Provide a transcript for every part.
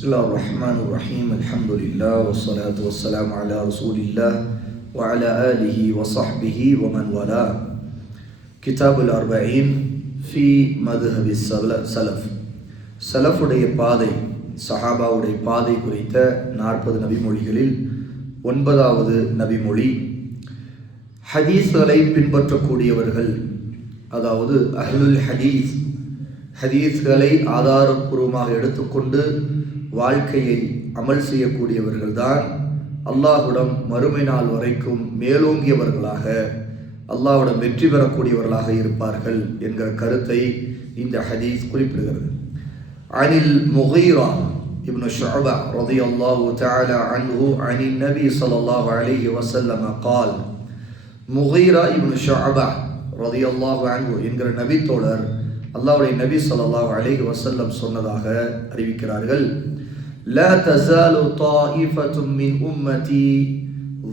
பிஸ்மில்லாஹிர் ரஹ்மானிர் ரஹீம். அல்ஹம்துலில்லாஹ் வஸ்ஸலாத்து வஸ்ஸலாமு அலா ரசூலில்லாஹ் வ அலா ஆலிஹி வ ஸஹ்பிஹி வ மன் வலா. கிதாபுல் அர்பஈன் ஃபி மத்ஹபி ஸலஃப். ஸலஃபுடைய பாதை, சஹாபாவுடைய பாதை குறித்த 40 நபிமொழிகளில் 9வது நபிமொழி, ஹதீஸ்களை பின்பற்றக்கூடியவர்கள், அதாவது அஹ்லுல் ஹதீஸ், ஹதீஸ்களை ஆதாரபூர்வமாக எடுத்துக்கொண்டு வாழ்க்கையை அமல் செய்யக்கூடியவர்கள்தான் அல்லாஹ்விடம் மறுமை நாள் வரைக்கும் மேலோங்கியவர்களாக, அல்லாஹ்விடம் வெற்றி பெறக்கூடியவர்களாக இருப்பார்கள் என்கிற கருத்தை இந்த ஹதீஸ் குறிப்பிடுகிறது. அனில் முகீரா இப்னு ஷுஅபா ரலியல்லாஹு தஆலா அன்ஹு அனின் நபி ஸல்லல்லாஹு அலைஹி வஸல்லம் قال. முகீரா இப்னு ஷுஅபா ரலியல்லாஹு அன்ஹு என்கிற நபி தோழர் அல்லாஹ்வுடைய நபி ஸல்லல்லாஹு அலைஹி வஸல்லம் சொன்னதாக அறிவிக்கிறார்கள். லா தஸாலு தாயிஃபத்தும் மின் உம்மதி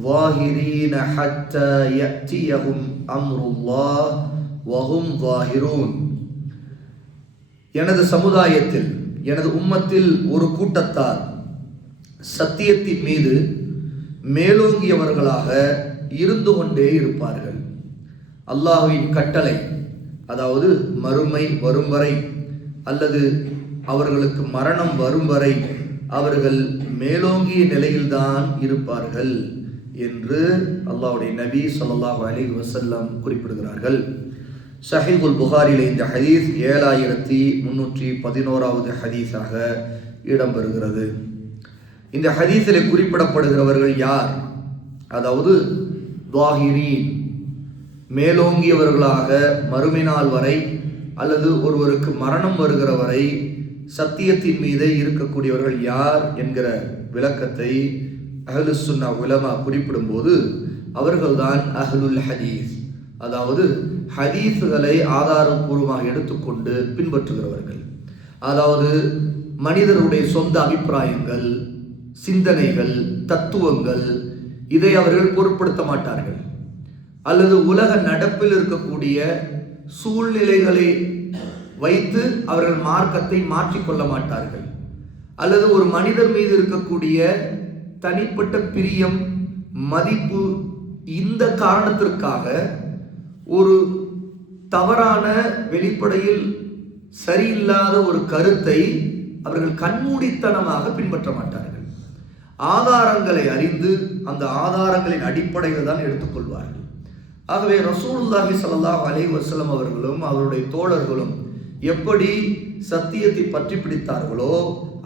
ظاهرين حتى يأتيهم أمر الله وهم ظاهرون. எனது சமுதாயத்தில், எனது உம்மத்தில் ஒரு கூட்டத்தார் சத்தியத்தின் மீது மேலோங்கியவர்களாக இருந்து கொண்டே இருப்பார்கள். அல்லாஹ்வின் கட்டளை, அதாவது மறுமை வரும் வரை அல்லது அவர்களுக்கு மரணம் வரும் வரை அவர்கள் மேலோங்கிய நிலையில்தான் இருப்பார்கள் என்று அல்லாஹ்வுடைய நபி ஸல்லல்லாஹு அலைஹி வஸல்லம் குறிப்பிடுகிறார்கள். ஸஹீஹுல் புகாரிலே இந்த ஹதீஸ் 7311வது ஹதீஸாக இடம்பெறுகிறது. இந்த ஹதீஸிலே குறிப்பிடப்படுகிறவர்கள் யார்? அதாவது ظاهرين, மேலோங்கியவர்களாக மறுமை நாள் வரை அல்லது ஒருவருக்கு மரணம் வருகிற வரை சத்தியத்தின் மீதே இருக்கக்கூடியவர்கள் யார் என்கிற விளக்கத்தை அஹ்லுஸ் சுன்னா உலமா குறிப்பிடும்போது அவர்கள்தான் அஹ்லுல் ஹதீஸ், அதாவது ஹதீஸ்களை ஆதாரபூர்வமாக எடுத்துக்கொண்டு பின்பற்றுகிறவர்கள். அதாவது மனிதருடைய சொந்த அபிப்பிராயங்கள், சிந்தனைகள், தத்துவங்கள், இதை அவர்கள் பொருட்படுத்த மாட்டார்கள். அல்லது உலக நடப்பில் இருக்கக்கூடிய சூழ்நிலைகளை வைத்து அவர்கள் மார்க்கத்தை மாற்றிக்கொள்ள மாட்டார்கள். அல்லது ஒரு மனிதர் மீது இருக்கக்கூடிய தனிப்பட்ட பிரியம், மதிப்பு, இந்த காரணத்திற்காக ஒரு தவறான, வெளிப்படையில் சரியில்லாத ஒரு கருத்தை அவர்கள் கண்மூடித்தனமாக பின்பற்ற மாட்டார்கள். ஆதாரங்களை அறிந்து அந்த ஆதாரங்களின் அடிப்படையில் தான் எடுத்துக்கொள்வார்கள். ஆகவே ரசூலுல்லாஹி ஸல்லல்லாஹு அலைஹி வஸல்லம் அவர்களும் அவருடைய தோழர்களும் எப்படி சத்தியத்தை பற்றி பிடித்தார்களோ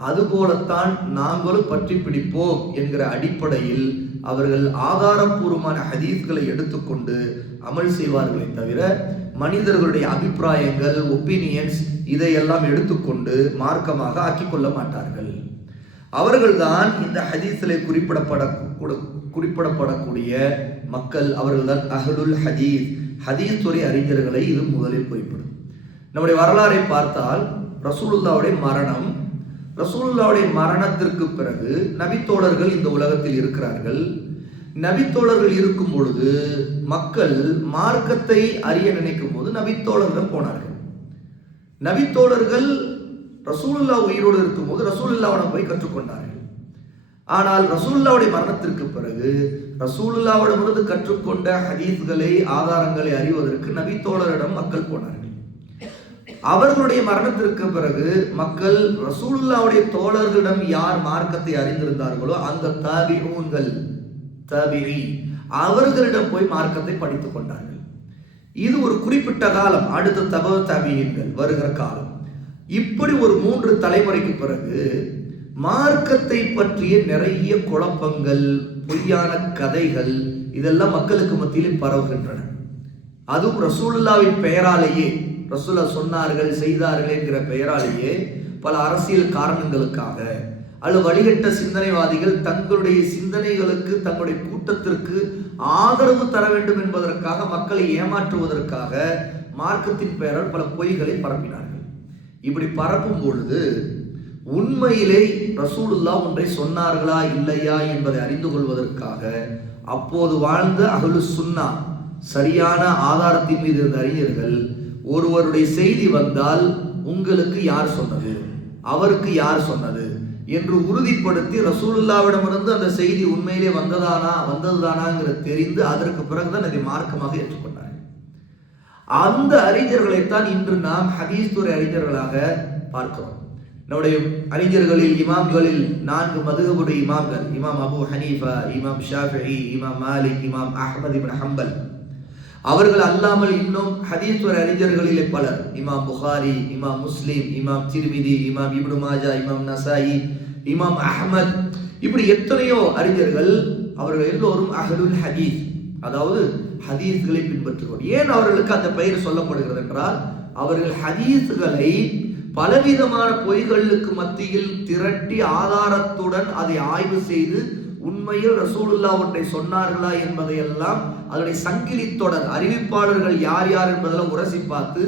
அதுபோலத்தான் நாங்களும் பற்றி பிடிப்போம் என்கிற அடிப்படையில் அவர்கள் ஆதாரபூர்வமான ஹதீஸ்களை எடுத்துக்கொண்டு அமல் செய்வார்களே தவிர மனிதர்களுடைய அபிப்பிராயங்கள், ஒப்பீனியன்ஸ், இதையெல்லாம் எடுத்துக்கொண்டு மார்க்கமாக ஆக்கிக்கொள்ள மாட்டார்கள். அவர்கள்தான் இந்த ஹதீஸிலே குறிப்பிடப்படக்கூடிய மக்கள். அவர்கள்தான் அஹ்லுல் ஹதீஸ், ஹதீஸ் துறை அறிஞர்களை இது முதலில் குறிப்பிடும். நம்முடைய வரலாறை பார்த்தால் ரசூலுல்லாஹ்வுடைய மரணம், ரசூலுல்லாஹ்வுடைய மரணத்திற்கு பிறகு நபித்தோழர்கள் இந்த உலகத்தில் இருக்கிறார்கள். நபித்தோழர்கள் இருக்கும் பொழுது மக்கள் மார்க்கத்தை அறிய நினைக்கும் போது நபித்தோழர்கள் போனார்கள். நபித்தோழர்கள் ரசூலுல்லாஹ் உயிரோடு இருக்கும்போது ரசூலுல்லாஹ்விடம் போய் கற்றுக்கொண்டார்கள். ஆனால் ரசூலுல்லாஹ்வுடைய மரணத்திற்கு பிறகு ரசூலுல்லாஹ்விடமிருந்து கற்றுக்கொண்ட ஹதீஸ்களை, ஆதாரங்களை அறிவதற்கு நபித்தோழரிடம் மக்கள் போனார்கள். அவர்களுடைய மரணத்திற்கு பிறகு மக்கள் ரசூலுல்லாஹ்வுடைய தோழர்களிடம் யார் மார்க்கத்தை அறிந்திருந்தார்களோ அந்த தாபிஊன்கள், அவர்களிடம் போய் மார்க்கத்தை படித்துக் கொண்டார்கள். இது ஒரு குறிப்பிட்ட காலம். அடுத்த தப தாபிஈன்கள் வருகிற காலம். இப்படி ஒரு 3 தலைமுறைக்கு பிறகு மார்க்கத்தை பற்றிய நிறைய குழப்பங்கள், பொய்யான கதைகள், இதெல்லாம் மக்களுக்கு மத்தியில் பரவுகின்றன. அதுவும் ரசூலுல்லாஹ்வின் பெயராலேயே, ரசூலுல்லாஹ் சொன்னார்கள், செய்தார்கள் என்கிற பெயராலேயே பல அரசியல் காரணங்களுக்காக அல்லது வழிகட்ட சிந்தனைவாதிகள் தங்களுடைய சிந்தனைகளுக்கு, தங்களுடைய கூட்டத்திற்கு ஆதரவு தர வேண்டும் என்பதற்காக, மக்களை ஏமாற்றுவதற்காக மார்க்கத்தின் பெயரால் பல பொய்களை பரப்பினார்கள். இப்படி பரப்பும் பொழுது உண்மையிலே ரசூலுல்லாஹ் ஒன்றை சொன்னார்களா இல்லையா என்பதை அறிந்து கொள்வதற்காக அப்போது வாழ்ந்த அஹ்லுஸ் சுன்னா, சரியான ஆதாரத்தின் மீது இருந்த அறிஞர்கள், ஒருவருடைய செய்தி வந்தால் உங்களுக்கு யார் சொன்னது, அவருக்கு யார் சொன்னது, என்று உறுதிப்படுத்தி ரசூலுல்லாவிடமிருந்து அந்த செய்தி உண்மையிலே வந்ததுதானாங்கிறது தெரிந்து அதற்கு பிறகுதான் அதை மார்க்கமாக ஏற்றுக்கொண்டார்கள். அந்த அறிஞர்களைத்தான் இன்று நாம் ஹதீஸ் துறை அறிஞர்களாக பார்க்கிறோம். நம்முடைய அறிஞர்களில் இமாம்களில் 4 மதுஹபுடைய இமாம்கள், இமாம் அபு ஹனீஃபா, இமாம் ஷாஃபிஈ, இமாம் மாலிக், இமாம் அஹ்மத் இப்னு ஹம்பல், அவர்கள் அல்லாமல் இன்னும் ஹதீஸ் துறை அறிஞர்களிலே பலர், இமாம் புகாரி, இமாம் முஸ்லிம், இமாம் திர்மிதி, இமாம் இப்னு மாஜா, இமாம் நசாயி, இமாம் அஹ்மத், இப்படி எத்தனையோ அறிஞர்கள், அவர்கள் எல்லோரும் அஹ்லுல் ஹதீஸ், அதாவது ஹதீஸ்களை பின்பற்றுவோர். ஏன் அவர்களுக்கு அந்த பெயர் சொல்லப்படுகிறது என்றால், அவர்கள் ஹதீஸ்களை பலவிதமான பொய்களுக்கு மத்தியில் திரட்டி ஆதாரத்துடன் அதை ஆய்வு செய்து உண்மையில் ரசூலுல்லாஹ் ஒன்றை சொன்னார்களா என்பதையெல்லாம் அதனுடைய சங்கிலி தொடர் அறிவிப்பாளர்கள் யார் யார் என்பதெல்லாம் உரசி பார்த்து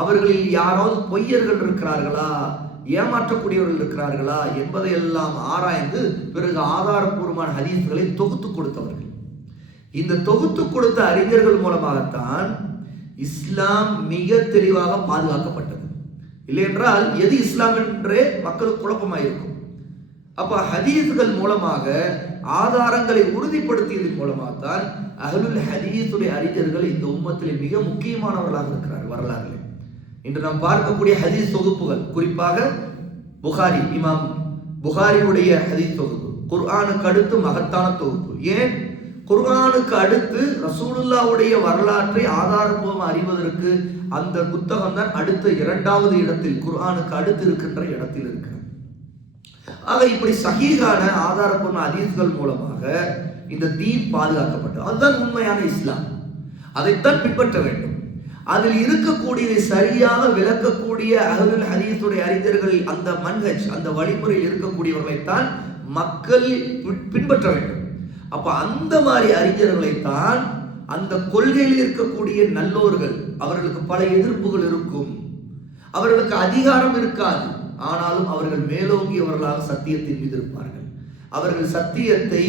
அவர்களில் யாராவது பொய்யர்கள் இருக்கிறார்களா, ஏமாற்றக்கூடியவர்கள் இருக்கிறார்களா என்பதையெல்லாம் ஆராய்ந்து பிறகு ஆதாரப்பூர்வமான ஹதீஸ்களை தொகுத்து கொடுத்தவர்கள். இந்த தொகுத்து கொடுத்த அறிஞர்கள் மூலமாகத்தான் இஸ்லாம் மிக தெளிவாக பாதுகாக்கப்பட்டது. இல்லை என்றால் எது இஸ்லாம் என்றே மக்களுக்கு குழப்பமாயிருக்கும். அப்ப ஹதீஸ்கள் மூலமாக ஆதாரங்களை உறுதிப்படுத்தியதன் மூலமாகத்தான் அஹ்லுல் ஹதீஸுடைய அறிஞர்கள் இந்த உம்மத்திலே மிக முக்கியமானவர்களாக இருக்கிறார்கள் வரலாறுகளில். இன்று நாம் பார்க்கக்கூடிய ஹதீஸ் தொகுப்புகள், குறிப்பாக புகாரி, இமாம் புகாரியுடைய ஹதீஸ் தொகுப்பு குர்ஆனுக்கு அடுத்து மகத்தான தொகுப்பு. ஏன் குர்ஆனுக்கு அடுத்து ரசூலுல்லாஹ்வுடைய வரலாற்றை ஆதாரபூர்வமாக அறிவதற்கு அந்த புத்தகம் தான் அடுத்த 2வது இடத்தில், குர்ஆனுக்கு அடுத்து இருக்கின்ற இடத்தில் இருக்கிறது. ஆக இப்படி சஹீஹான ஆதாரப்பூர்வ ஹதீஸ்கள் மூலமாக இந்த தீன் பாதுகாக்கப்பட்டது. அதுதான் உண்மையான இஸ்லாம். அதைத்தான் பின்பற்ற வேண்டும். அதில் இருக்கக்கூடியதை சரியாக விளக்கக்கூடிய அஹ்லுல் ஹதீஸுடைய அறிஞர்கள் அந்த மன்ஹஜ், அந்த வழிமுறையில் இருக்கக்கூடியவர்களைத்தான் மக்கள் பின்பற்ற வேண்டும். அப்ப அந்த மாதிரி அறிஞர்களைத்தான், அந்த கொள்கையில் இருக்கக்கூடிய நல்லோர்கள், அவர்களுக்கு பல எதிர்ப்புகள் இருக்கும், அவர்களுக்கு அதிகாரம் இருக்காது, ஆனாலும் அவர்கள் மேலோங்கியவர்களாக சத்தியத்தின் மீது இருப்பார்கள். அவர்கள் சத்தியத்தை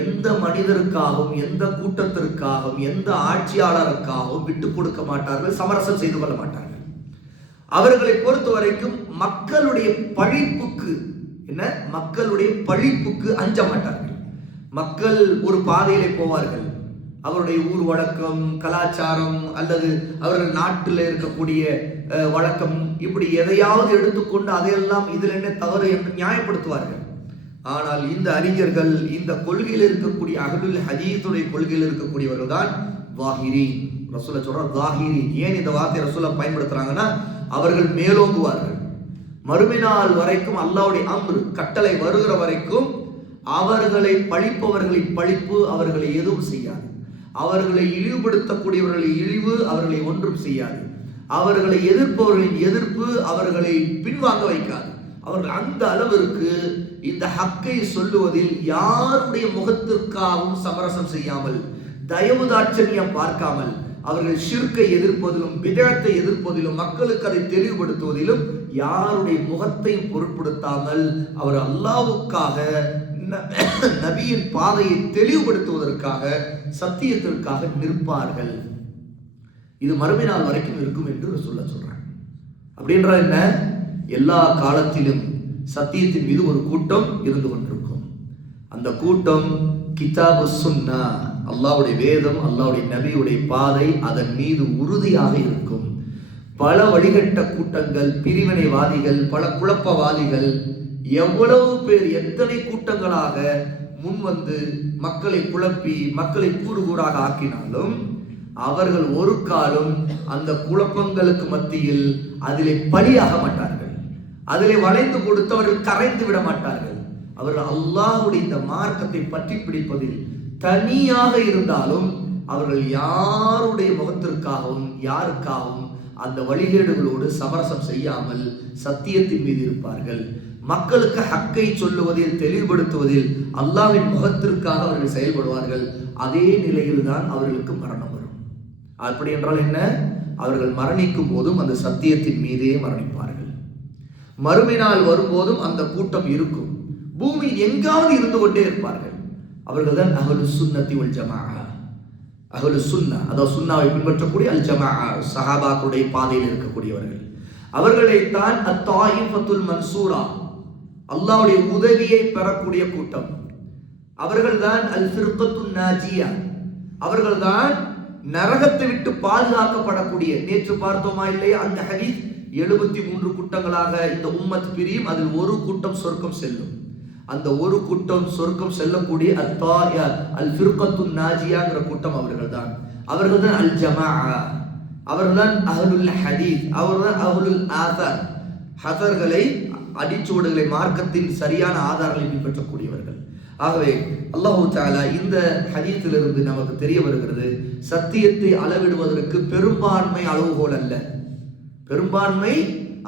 எந்த மனிதருக்காகவும் எந்த கூட்டத்திற்காகவும் எந்த ஆட்சியாளருக்காகவும் விட்டுக் கொடுக்க மாட்டார்கள், சமரசம் செய்து கொள்ள மாட்டார்கள். அவர்களை பொறுத்த வரைக்கும் மக்களுடைய பழிப்புக்கு அஞ்ச மாட்டார்கள். மக்கள் ஒரு பாதையிலே போவார்கள், அவருடைய ஊர் வழக்கம், கலாச்சாரம், அல்லது அவர்கள் நாட்டில் இருக்கக்கூடிய வழக்கம், இப்படி எதையாவது எடுத்துக்கொண்டு அதையெல்லாம் இதில் என்ன தவறு என்று நியாயப்படுத்துவார்கள். ஆனால் இந்த அறிஞர்கள், இந்த கொள்கையில் இருக்கக்கூடிய அஹ்லுல் ஹதீஸுடைய கொள்கையில் இருக்கக்கூடியவர்கள் தான் வாஹிரீன். ரசூலுல்லாஹ் சொல்றார் வாஹிரீன். ஏன் இந்த வார்த்தையை ரசூலுல்லாஹ் பயன்படுத்துறாங்கன்னா, அவர்கள் மேலோங்குவார்கள். மறுமை நாள் வரைக்கும் அல்லாஹ்வுடைய அம்ர், கட்டளை வருகிற வரைக்கும் அவர்களை பழிப்பவர்களின் பழிப்பு அவர்களை எதுவும் செய்யாது. அவர்களை இழிவுபடுத்தக்கூடியவர்களை இழிவு அவர்களை ஒன்றும் செய்யாது. அவர்களை எதிர்ப்பவர்களின் எதிர்ப்பு அவர்களை பின்வாங்க வைக்காது. அவர்கள் அந்த அளவிற்கு இந்த ஹக்கை சொல்லுவதில் யாருடைய முகத்திற்காகவும் சமரசம் செய்யாமல், தயவு தாட்சணியம் பார்க்காமல், அவர்கள் ஷிர்க்கை எதிர்ப்பதிலும் பிதஅத்தை எதிர்ப்பதிலும் மக்களுக்கு அதை தெளிவுபடுத்துவதிலும் யாருடைய முகத்தையும் பொருட்படுத்தாமல் அவர் அல்லாஹ்வுக்காக, நபியின் பாதையை தெளிவுபடுத்துவதற்காக, சத்தியத்திற்காக நிற்பார்கள். இது மறுமை நாள் வரைக்கும் இருக்கும் என்று ரசூலுல்லாஹ் சொல்றாங்க. அப்படின்ற என்ன, எல்லா காலத்திலும் சத்தியத்தின் மீது ஒரு கூட்டம் இருந்து கொண்டிருக்கும். அந்த கூட்டம் கிதாபு சுன்னா, அல்லாஹ்வுடைய வேதம், அல்லாஹ்வுடைய நபியுடைய பாதை, அதன் மீது உறுதியாக இருக்கும். பல வழிகட்ட கூட்டங்கள், பிரிவினைவாதிகள், பல குழப்பவாதிகள், எவ்வளவு பேர், எத்தனை கூட்டங்களாக முன் வந்து மக்களை குழப்பி மக்களை கூறு கூறாக ஆக்கினாலும் அவர்கள் ஒரு காலம் அந்த குழப்பங்களுக்கு மத்தியில் அதிலே பலியாக மாட்டார்கள். அதிலே வளைந்து கொடுத்து அவர்கள் கரைந்து விட மாட்டார்கள். அவர்கள் அல்லாஹ்வுடைய இந்த மார்க்கத்தை பற்றி பிடிப்பதில் தனியாக இருந்தாலும் அவர்கள் யாருடைய முகத்திற்காகவும் யாருக்காகவும் அந்த வழிகேடுகளோடு சமரசம் செய்யாமல் சத்தியத்தின் மீது இருப்பார்கள். மக்களுக்கு ஹக்கை சொல்லுவதில், தெளிவுபடுத்துவதில் அல்லாஹ்வின் முகத்திற்காக அவர்கள் செயல்படுவார்கள். அதே நிலையில் தான் அவர்களுக்கு மரணம் வரும். அப்படி என்றால் என்ன, அவர்கள் மரணிக்கும் போதும் அந்த சத்தியத்தின் மீதே மரணிப்பார்கள். மறுமை நாள் வரும்போதும் அந்த கூட்டம் இருக்கும். பூமி எங்காவது இருந்து கொண்டே இருப்பார்கள். அவர்கள் தான் அஹ்லு சுன்னத்தி வல் ஜமாஅ. அஹ்லு சுன்னா, அதாவது சுன்னாவை பின்பற்றக்கூடிய அல் ஜமாஅ, சஹாபாக்களுடைய பாதையில் இருக்கக்கூடியவர்கள். அவர்களைத்தான் அத்தாயிஃபத்துல் மன்சூரா, அல்லாஹ்வுடைய உதவியை பெறக்கூடிய கூட்டம். அவர்கள்தான் அல் ஃபிர்கத்துன் நாஜியா, அவர்கள்தான் நரகத்தை விட்டு பாதுகாக்கப்படக்கூடிய. நேற்று பார்த்தோமா இல்லையா அந்த ஹதீஸ்? 73 கூட்டங்களாக இந்த உம்மத் பிரியும், அதில் ஒரு கூட்டம் சொர்க்கம் செல்லும். அந்த ஒரு கூட்டம் சொர்க்கம் செல்லக்கூடிய அல் ஃபிர்கத்துன் நாஜியாங்கிற கூட்டம் அவர்கள்தான். அவர்கள்தான் அல் ஜமாஅ, அவர்கள்தான் அஹ்லுல் ஹதீஸ், அவர்கள்தான் அஹ்லுல் ஆதார். ஹதர்களை, அடிச்சுவடுகளை, மார்க்கத்தின் சரியான ஆதாரங்களை பின்பற்றக்கூடியவர்கள். ஆகவே அல்லாஹ் தஆலா இந்த ஹதீஸிலிருந்து நமக்கு தெரிய வருகிறது, சத்தியத்தை அளவிடுவதற்கு பெரும்பான்மை அளவுகோல் அல்ல. பெரும்பான்மை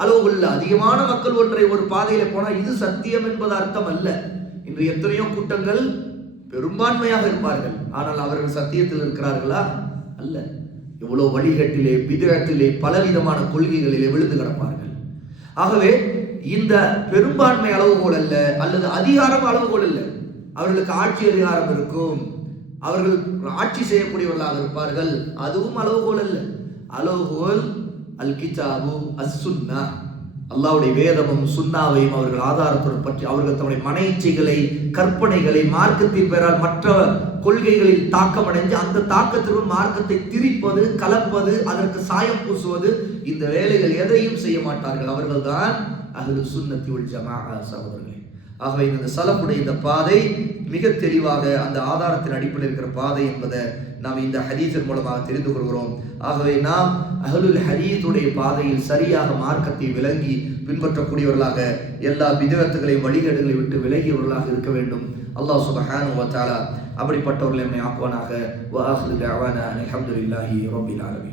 அளவுகோல் அல்ல. அதிகமான மக்கள் ஒரு பாதையில போனால் இது சத்தியம் என்பது அர்த்தம் அல்ல. இன்று எத்தனையோ கூட்டங்கள் பெரும்பான்மையாக இருப்பார்கள், ஆனால் அவர்கள் சத்தியத்தில் இருக்கிறார்களா? அல்ல. எவ்வளவு வழிகட்டிலே, பிதஅத்திலே, பலவிதமான கொள்கைகளிலே விழுந்து கிடப்பார்கள். ஆகவே இந்த பெரும்பான்மை அளவுகோல் அல்ல, அல்லது அதிகாரம் அளவுகோல் அல்ல. அவர்களுக்கு ஆட்சி அதிகாரம் இருக்கும், அவர்கள் ஆட்சி செய்யக்கூடியவர்களாக இருப்பார்கள், அதுவும் அளவுகோல் அல்ல. அளவுகோல் அல் கிதாபு அஸ் சுன்னா, அல்லாஹ்வுடைய வேதமும் சுன்னாவையும் அவர்கள் ஆதாரத்துடன் பற்றி அவர்கள் தம்முடைய மன இச்சைகளை, கற்பனைகளை, மார்க்கத்தின் பெயரால் மற்ற கொள்கைகளில் தாக்கமடைந்து அந்த தாக்கத்திற்கு மார்க்கத்தை திரிப்பது, கலப்பது, அதற்கு சாயம் பூசுவது, இந்த வேலைகள் எதையும் செய்ய மாட்டார்கள். அவர்கள்தான் அஹ்லு சுன்னத்தி வல் ஜமாஅ சகோதரர்களே. ஆகவே இந்த சலஃபுடைய இந்த பாதை மிக தெளிவாக அந்த ஆதாரத்தின் அடிப்படையில் இருக்கிற பாதை என்பதை நாம் இந்த ஹதீஸின் மூலமாக தெரிந்து கொள்கிறோம். ஆகவே நாம் அஹ்லுல் ஹதீஸுடைய பாதையில் சரியாக மார்க்கத்தை விளங்கி பின்பற்றக்கூடியவர்களாக, எல்லா பிதஅத்துகளையும் வழிகேடுகளை விட்டு விலகியவர்களாக இருக்க வேண்டும். அல்லாஹ் சுப்ஹானஹு வ தஆலா அப்படிப்பட்டவர்களை நம்மை ஆக்குவானாக. வ ஆகிரு தஅவானா அல்ஹம்துலில்லாஹி ரப்பில் ஆலமீன்.